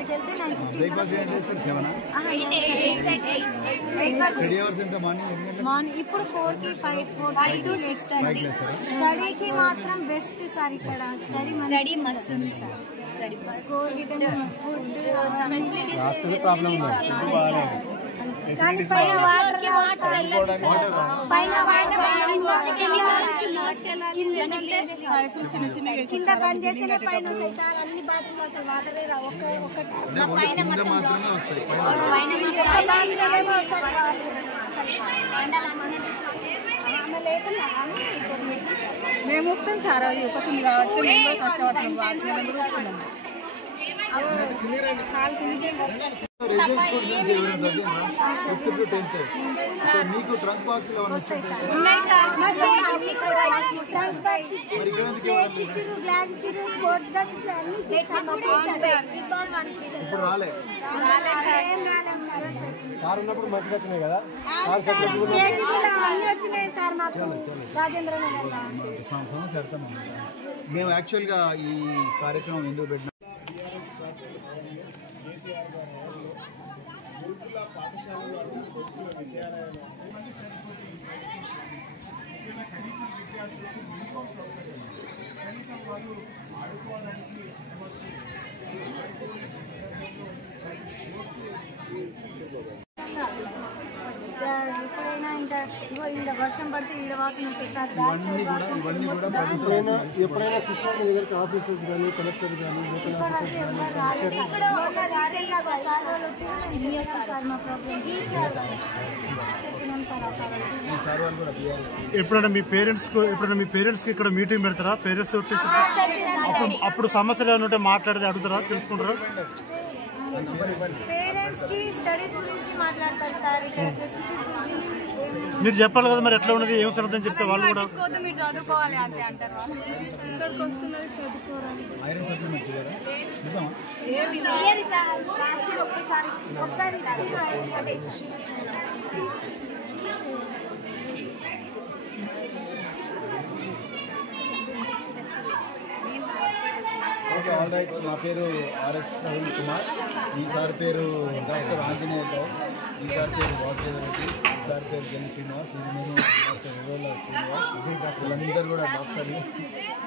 అక్కడికి వెళ్తే 9:15 మార్నింగ్. ఇప్పుడు 4కి 5 to 6 స్టడీకి మాత్రం బెస్ట్ సార్. ఇక్కడ స్టడీ మస్తు ఉంది సార్. స్కోర్ గిటన్ ఫుడ్ కింద బంద్ చేసిన పైన అన్ని బాత్రూమ్ అసలు వాటరే రా. మేము వస్తాం సార్. అది ఒకటి కాబట్టి మేము కూడా కష్టపడుతున్నాం. వాతావరణం కూడా వస్తున్నాం. మీకు ట్రంక్ బాక్స్ ఇప్పుడు రాలే సార్ ఉన్నప్పుడు మంచిగా వచ్చినాయి కదా. సమస్య అర్థం. మేము యాక్చువల్గా ఈ కార్యక్రమం ఎందుకు పెట్టినా, కేసీఆర్ గారి గురుకుల పాఠశాలలో గురుకుల విద్యాలయాలు కనీసం విద్యార్థులకు యూనిఫామ్ సౌకర్యం, కనీసం వాళ్ళు ఆడుకోవడానికి ఎప్పుడైనా ఇంకా ఇగో ఈడ వర్షం పడితే ఈడ వాసన వస్తుంది సార్. ఎప్పుడైనా సిస్టమ్ మీ దగ్గరికి ఆఫీసర్స్ కానీ కలెక్టర్ కానీ ఎప్పుడైనా మీ పేరెంట్స్కి ఇక్కడ మీటింగ్ పెడతారా? పేరెంట్స్ అప్పుడు సమస్యలు ఏమైనా ఉంటే మాట్లాడితే అడుగుతారా, తెలుసుకుంటారా? పేరెంట్స్ కి స్టడీస్ గురించి మాట్లాడతారు సార్. ఇక్కడ ఫెసిలిటీస్ గురించి మీరు చెప్పాలి కదా. మరి ఎట్లా ఉన్నది, ఏం సంగతి చెప్తే వాళ్ళు కూడా మీరు చదువుకోవాలి అంటే అంటారు. ఇక్కడికి వస్తున్నారు చదువుకోవాలి. ఒకసారి ఓకే, ఆల్ రైట్. నా పేరు ఆర్ఎస్ ప్రవీణ్ కుమార్. ఈ సార్ పేరు డాక్టర్ ఆంజనేయ గౌడ్. ఈ సార్ పేరు వాసుదేవ రెడ్డి. ఈ సార్ పేరు జన శ్రీనివాస్. ఇది నేను డాక్టర్ విరోల శ్రీనివాస్. వీళ్ళందరూ కూడా డాక్టర్లు.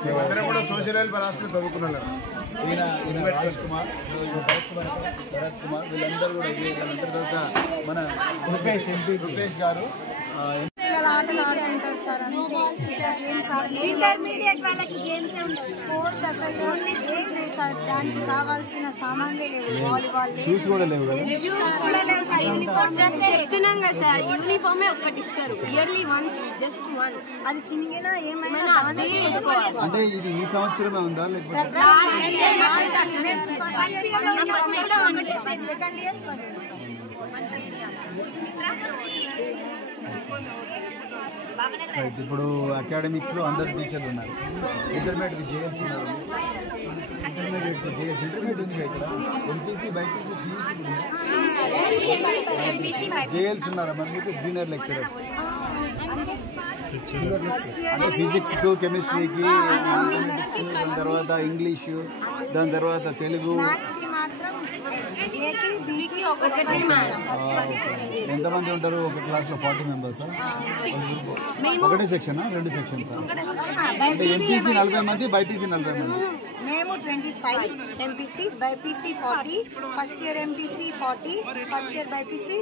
మేమందరం కూడా సోషల్ వెల్ఫేర్ హాస్పిటల్ చదువుకున్నాను. ఈయన రాజ్ కుమార్, శరత్ కుమార్. వీళ్ళందరూ కూడా ఇది తర్వాత మన రూపేష్ గారు ఆటలు ఆడుకుంటారు సార్. అంతే గేమ్స్ ఇంటర్మీడియట్ వాళ్ళకి గేమ్స్ స్పోర్ట్స్ అసలు ఏం లేదు సార్. దానికి కావాల్సిన సామాన్లే లేవు. వాలీబాల్ షూస్ కూడా లేవు కదా. చెప్తున్నాం కదా సార్, యూనిఫామే ఒకటి ఇస్తారు ఇయర్లీ వన్స్, జస్ట్ వన్స్. అది చినిగినా ఏమైనా అంటే ఇది ఈ సంవత్సరమే ఉందా లేకపోతే సెకండ్ ఇయర్? రైట్. ఇప్పుడు అకాడమిక్స్లో అందరు టీచర్లు ఉన్నారు. ఇంటర్మీడియట్ జేఎల్స్ ఉన్నారు. ఇంటర్మీడియట్ ఉంది ఇక్కడ. ఎంపీసీ, బైపీసీ, సిఈసీ జేఎల్స్ ఉన్నారా? మరి మీకు జూనియర్ లెక్చరర్స్ అంటే ఫిజిక్స్ టు కెమిస్ట్రీకి, దాని తర్వాత ఇంగ్లీషు, దాని తర్వాత తెలుగు. ఎంతమంది ఉంటారు ఒక క్లాస్లో? 40 మెంబర్స్. ఒకటే సెక్షనా, 2 సెక్షన్స్? అంటే ఎంపీసీ 40 మంది, బైపీసీ 40 మంది. మేము 25 MPC, BiPC 40, first year MPC 40, first year BiPC